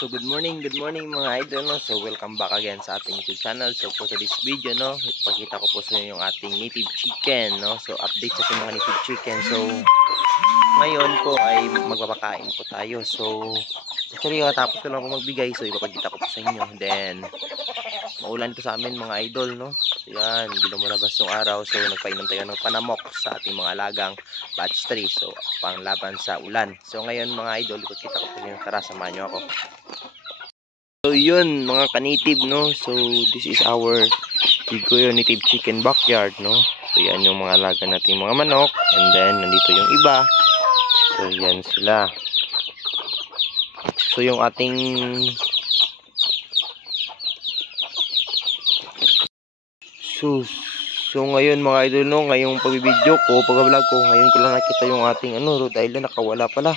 So good morning mga idol, no? So welcome back again sa ating YouTube channel. So for today's video, no, ipakita ko po sa inyo yung ating native chicken, no. So update sa ating mga native chicken. So ngayon po ay magpapakain po tayo. So actually tapos ko lang po magbigay, so ipapakita ko po sa inyo. Then maulan ito sa amin mga idol, no. So yan, hindi lumalabas yung araw. So nagpainom tayo ng panamok sa ating mga alagang batch 3. So panglaban sa ulan. So ngayon mga idol, ipakita ko po sa inyo. Tara, samahan nyo ako. So yun mga kanitib, no. So this is our native chicken backyard, no. So yan yung mga alaga nating mga manok. And then nandito yung iba. So yan sila. So yung ating So ngayon mga idol, no, ngayong pagbibideo ko, pag-vlog ko, ngayon ko lang nakita yung ating Rhode Island, nakawala pala.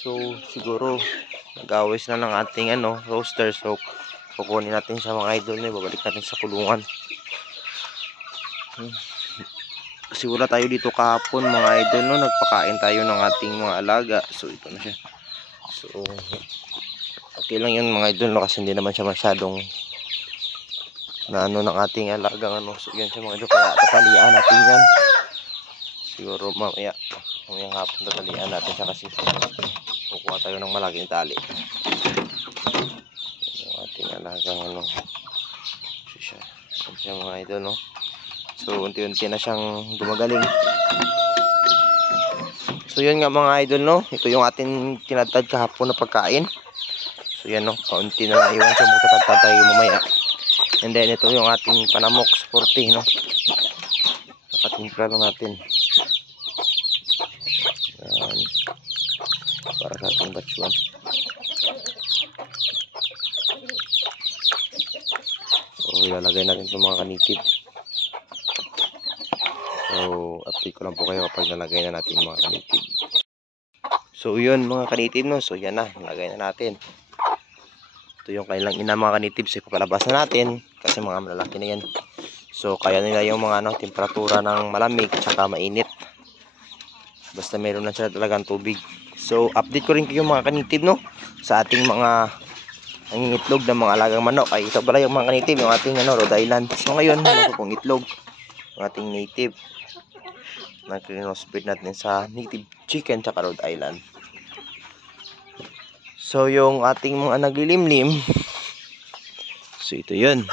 So siguro nag-awis na ng ating roaster. So kukunin natin siya mga idol, na babalik natin sa kulungan. Kasi wala tayo dito kahapon mga idol, no, nagpakain tayo ng ating mga alaga. So ito na siya. So okay lang yun mga idol, no, kasi hindi naman siya masyadong na ng ating alagang So yan siya mga idol, kaya tatalian natin yan. Siguro mamayang hapon tatalian natin siya, kasi kukuha tayo ng malaking tali. Yung ating alagang siya mga idol, no. So unti-unti na siyang gumagaling. So yun nga mga idol, no, ito yung ating tinatad kahapon na pagkain. So yan, no, kaunti na lang iwan siya, magtatad tayo mamaya. And then ito yung ating panamok sporty, no. Nakatimpla lang natin. Yan, para sa ating batch 1. So ilalagay natin itong mga kanitib. So update ko lang po kayo kapag nalagay na natin mga kanitib. So yun mga kanitib, no. So yan na, nalagay na natin. Ito yung kailang ina mga kanitib. So ipapalabas na natin kasi mga malalaki na yan. So kaya nila yung mga temperatura ng malamig tsaka mainit. Basta meron na sila talagang tubig. So update ko rin kayo mga kanitib, no, sa ating mga nangingitlog ng mga alagang manok. Ay ito pala yung mga kanitib, yung ating Rhode Island. So ngayon wala ko pong itlog, yung ating native na crossbreed natin sa native chicken tsaka Rhode Island. So yung ating mga naglilimlim, so ito yun,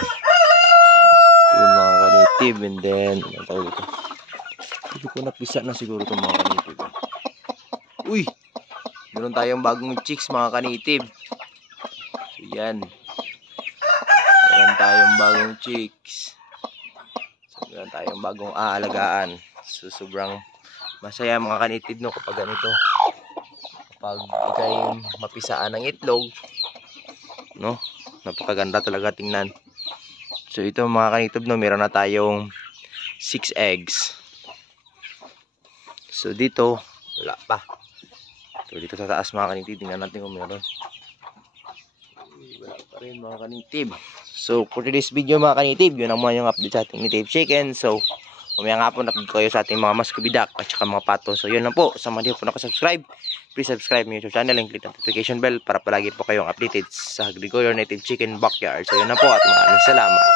yung mga kanitib. And then ang tawag ito, hindi ko napisa na siguro itong mga kanitib. Uy, meron tayong bagong chicks mga kanitib. So yan, meron tayong bagong chicks. So meron tayong bagong aalagaan. So sobrang masaya mga kanitib, no, kapag ganito, pag ikay mapisaan ng itlog, no, napakaganda talaga tingnan. So ito mga kanitib, no, meron na tayong 6 eggs. So dito wala pa. So dito sa taas mga kanitib, tingnan natin kung meron. Wala pa rin mga kanitib. So for today's video mga kanitib, yun ang mga yung update sa ating native chicken. So mamayang hapon update ko kayo sa ating mga muscoviduck at saka mga pato. So yun lang po. Sa mga di po nakasubscribe, please subscribe my YouTube channel and click the notification bell para palagi po kayong updated sa Gregorio Native Chicken Backyard. So yun lang po at maraming salamat.